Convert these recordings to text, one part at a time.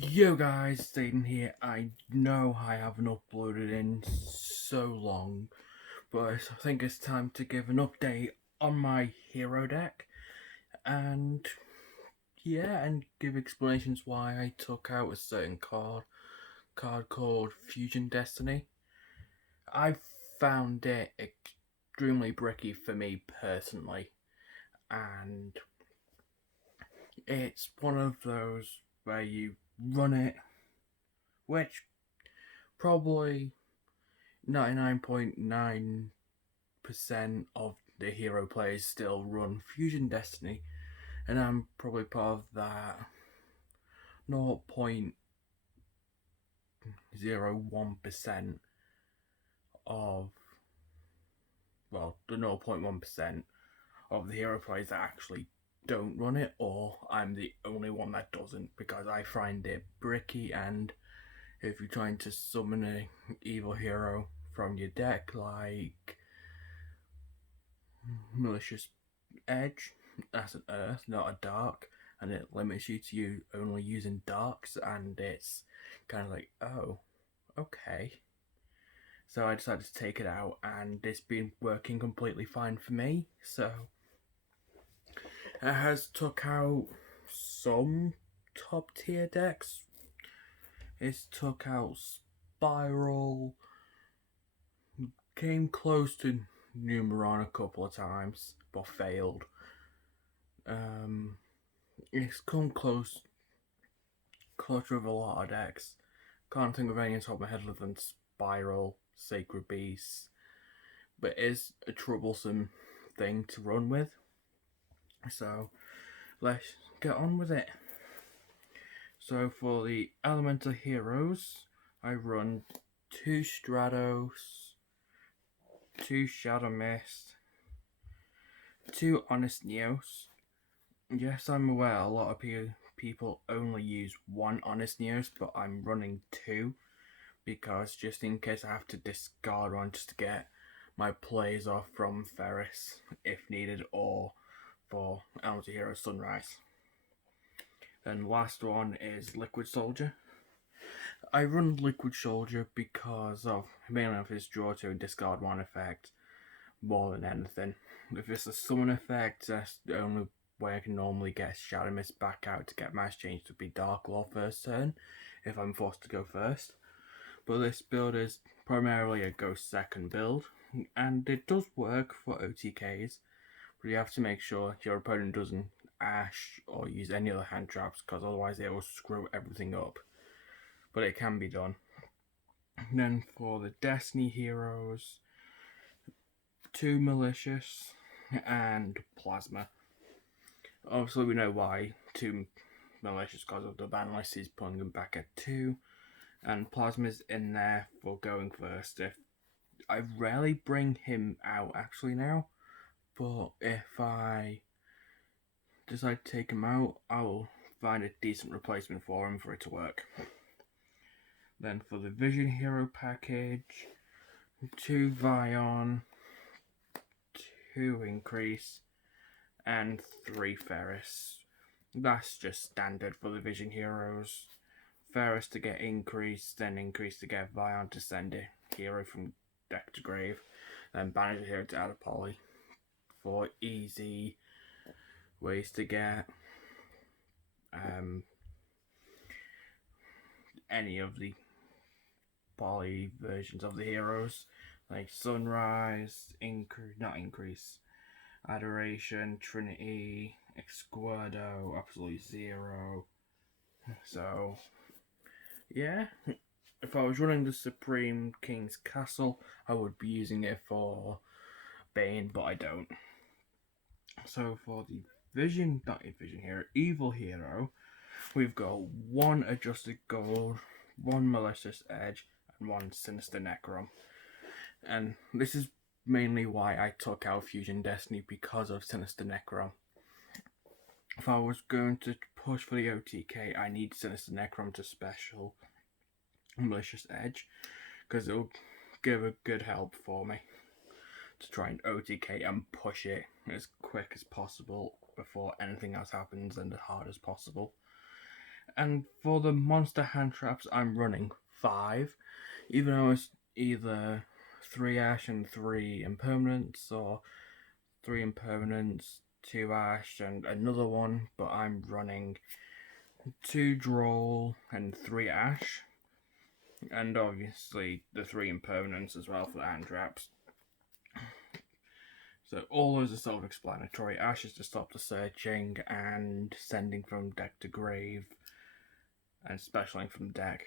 Yo guys, Staten here. I know I haven't uploaded in so long, but I think it's time to give an update on my hero deck and and give explanations why I took out a certain card called Fusion Destiny. I found it extremely bricky for me personally, and it's one of those where you run it, which probably 99.9% of the hero players still run Fusion Destiny, and I'm probably part of that 0.01% of, the 0.1% of the hero players that actually don't run it, or I'm the only one that doesn't because I find it bricky. And if you're trying to summon an evil hero from your deck, like Malicious Edge, that's an Earth, not a Dark, and it limits you to only using Darks, and it's kind of like, oh, okay. So I decided to take it out, and it's been working completely fine for me. So it has took out some top tier decks. It's took out Spiral, came close to Numeron a couple of times, but failed. It's come close with a lot of decks. Can't think of any on top of my head other than Spiral, Sacred Beast, but it is a troublesome thing to run with. So let's get on with it. So for the Elemental Heroes, I run 2 Stratos, 2 Shadow Mist, 2 Honest Neos. Yes, I'm aware a lot of people only use 1 Honest Neos, but I'm running 2 because just in case I have to discard one just to get my plays off from Ferris if needed, or for Elemental Hero Sunrise. Then last one is Liquid Soldier. I run Liquid Soldier because of mainly of his draw to discard 1 effect more than anything. If it's a summon effect, that's the only way I can normally get Shadow Mist back out to get Mass Change to be Dark Law first turn if I'm forced to go first. But this build is primarily a Ghost second build, and it does work for OTKs, but you have to make sure your opponent doesn't Ash or use any other hand traps, because otherwise it will screw everything up. But it can be done. And then for the Destiny heroes, 2 Malicious and Plasma. Obviously we know why 2 Malicious, because of the ban list is putting them back at 2, and Plasma's in there for going first. If I rarely bring him out actually now, but if I decide to take him out, I'll find a decent replacement for him for it to work. Then for the Vision Hero package, 2 Vion, 2 Increase, and 3 Ferris. That's just standard for the Vision Heroes. Ferris to get Increase, then Increase to get Vion to send a hero from deck to grave, then Banish a hero to add a poly for easy ways to get any of the poly versions of the heroes, like Sunrise, Increase, Adoration, Trinity, Escudo, Absolute Zero. So, yeah, if I was running the Supreme King's Castle, I would be using it for Bane, but I don't. So for the Evil Hero, we've got 1 Adjusted Gold, 1 Malicious Edge, and 1 Sinister Necrom. And this is mainly why I took out Fusion Destiny, because of Sinister Necrom. If I was going to push for the OTK, I need Sinister Necrom to special Malicious Edge, because it'll give a good help for me to try and OTK and push it as quick as possible before anything else happens and as hard as possible. And for the monster hand traps, I'm running 5, even though it's either 3 ash and 3 impermanents, or 3 impermanents, 2 ash, and another one, but I'm running 2 draw and 3 ash, and obviously the 3 impermanents as well for the hand traps. So all those are self-explanatory. Ash is to stop the searching and sending from deck to grave, and specialing from deck.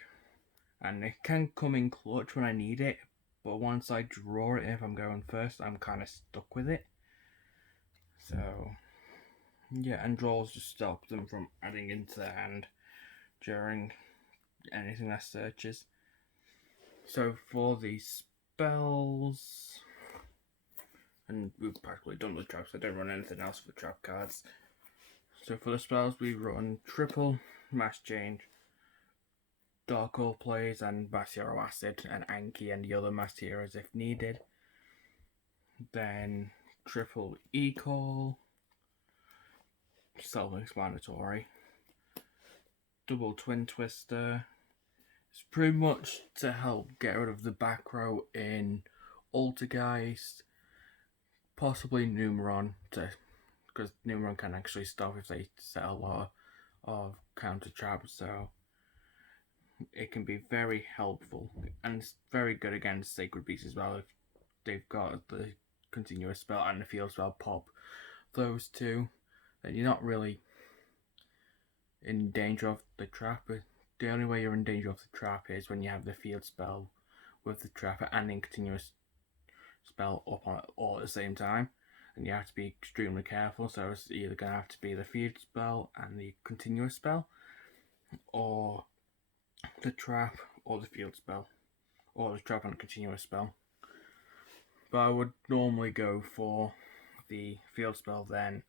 And it can come in clutch when I need it, but once I draw it, if I'm going first, I'm kind of stuck with it. So yeah, and draws just stop them from adding into the hand during anything that searches. So for the spells, and we've practically done the traps, I don't run anything else for trap cards. So for the spells, we run triple Mass Change, Dark Hole Plays, and Mass Hero Acid, and Anki and the other Mass Heroes if needed. Then triple E-Call, self-explanatory. Double Twin Twister. It's pretty much to help get rid of the back row in Altergeist, possibly Numeron, because Numeron can actually stop if they set a lot of counter traps, so it can be very helpful, and it's very good against Sacred Beast as well if they've got the continuous spell and the field spell pop those two, then you're not really in danger of the trap. The only way you're in danger of the trap is when you have the field spell with the trap and the continuous spell up on it all at the same time, and you have to be extremely careful. So it's either going to have to be the field spell and the continuous spell, or the trap or the field spell, or the trap and the continuous spell. But I would normally go for the field spell, then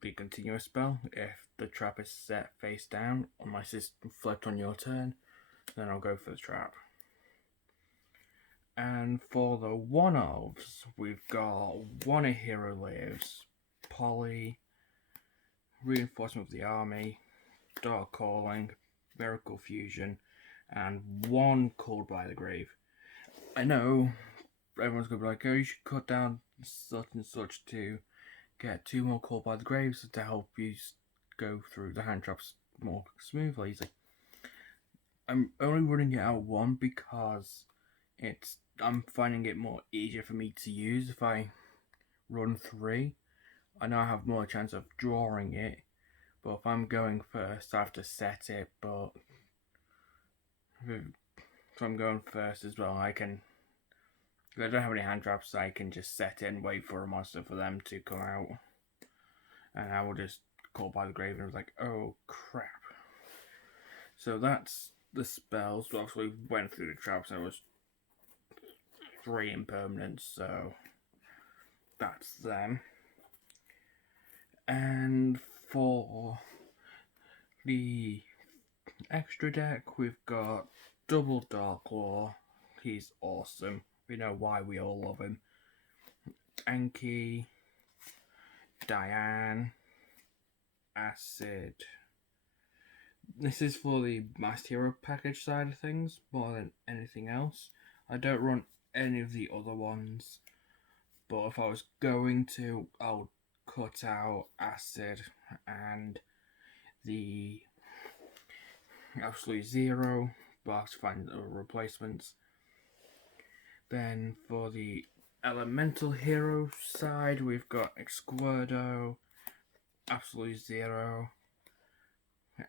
the continuous spell. If the trap is set face down, unless it's flipped on your turn, then I'll go for the trap. And for the one-offs, we've got One A Hero Lives, Polly, Reinforcement of the Army, Dark Calling, Miracle Fusion, and 1 Called by the Grave. I know everyone's going to be like, oh, you should cut down such and such to get 2 more Called by the Graves to help you go through the hand traps more smoothly. I'm only running it out 1 because I'm finding it more easier for me to use. If I run 3, I know I have more chance of drawing it, but if I'm going first, I have to set it. But if I'm going first as well, I don't have any hand traps, so I can just set it and wait for a monster for them to come out, and I will just Call by the Grave, and I was like, oh crap. So that's the spells. We actually went through the traps. There was 3 impermanents, so that's them. And for the extra deck, we've got double Dark Law. He's awesome. We know why we all love him. Anki, Diane, Acid. This is for the Masked Hero package side of things more than anything else. I don't run any of the other ones, but if I was going to, I would cut out Acid and the Absolute Zero, but I have to find replacements. Then for the Elemental Hero side, we've got Escudo, Absolute Zero,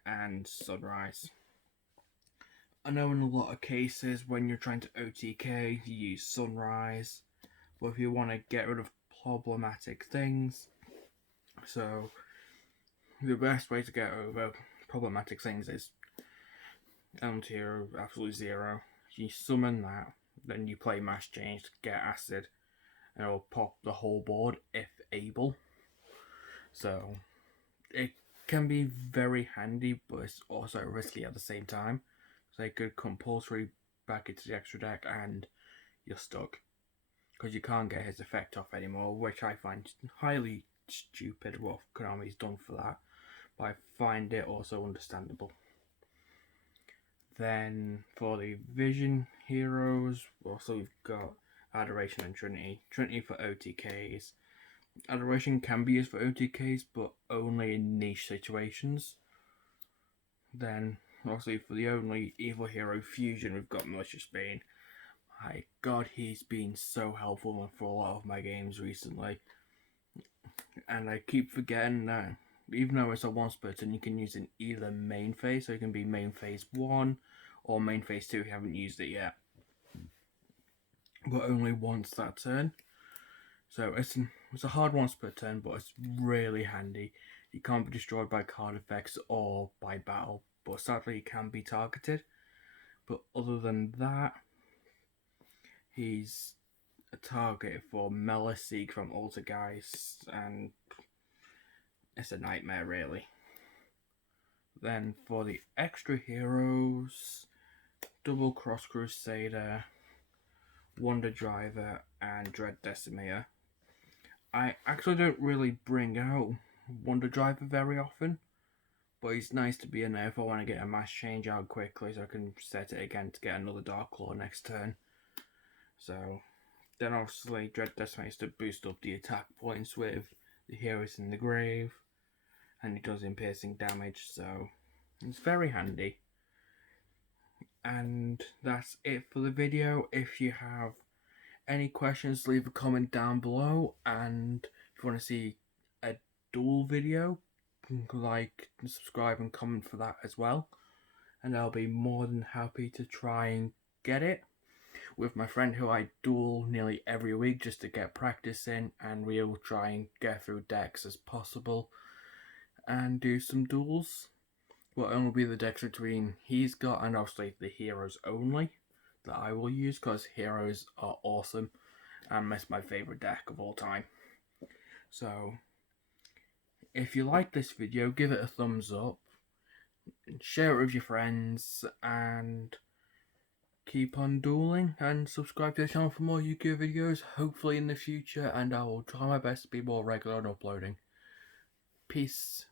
and Sunrise. I know in a lot of cases when you're trying to OTK, you use Sunrise, but if you want to get rid of problematic things, so the best way to get over problematic things is Elemental Hero, Absolute Zero. You summon that, then you play Mass Change to get Acid, and it'll pop the whole board if able. So it can be very handy, but it's also risky at the same time. So it could compulsory back into the extra deck and you're stuck, because you can't get his effect off anymore, which I find highly stupid what Konami's done for that. but I find it also understandable. Then for the Vision heroes, also we've got Adoration and Trinity. Trinity for OTKs. Adoration can be used for OTKs, but only in niche situations. Then, obviously, for the only evil hero Fusion, we've got Malicious Bane. My god, he's been so helpful for a lot of my games recently. And I keep forgetting that, even though it's a once per turn, you can use in either main phase, so it can be main phase 1 or main phase 2 if you haven't used it yet. But only once that turn. So it's a hard once per turn, but it's really handy. You can't be destroyed by card effects or by battle, but sadly he can be targeted. But other than that, he's a target for Meliseek from Altergeist, and it's a nightmare really. Then for the extra heroes, Double Cross Crusader, Wonder Driver, and Dread Decimator. I actually don't really bring out Wonder Driver very often, but it's nice to be in there if I want to get a mass change out quickly, so I can set it again to get another Dark Claw next turn. So then obviously Dread Decimator to boost up the attack points with the Heroes in the Grave, and it does piercing damage, so it's very handy. And that's it for the video. If you have any questions, leave a comment down below, and if you want to see a duel video, like, subscribe and comment for that as well, and I'll be more than happy to try and get it with my friend who I duel nearly every week just to get practice in, and we'll try and get through decks as possible and do some duels. Will only be the decks between he's got and obviously the heroes only that I will use, because heroes are awesome and it's my favourite deck of all time. So if you like this video, give it a thumbs up, share it with your friends, and keep on dueling, and subscribe to the channel for more Yu-Gi-Oh videos, hopefully in the future, and I will try my best to be more regular in uploading. Peace.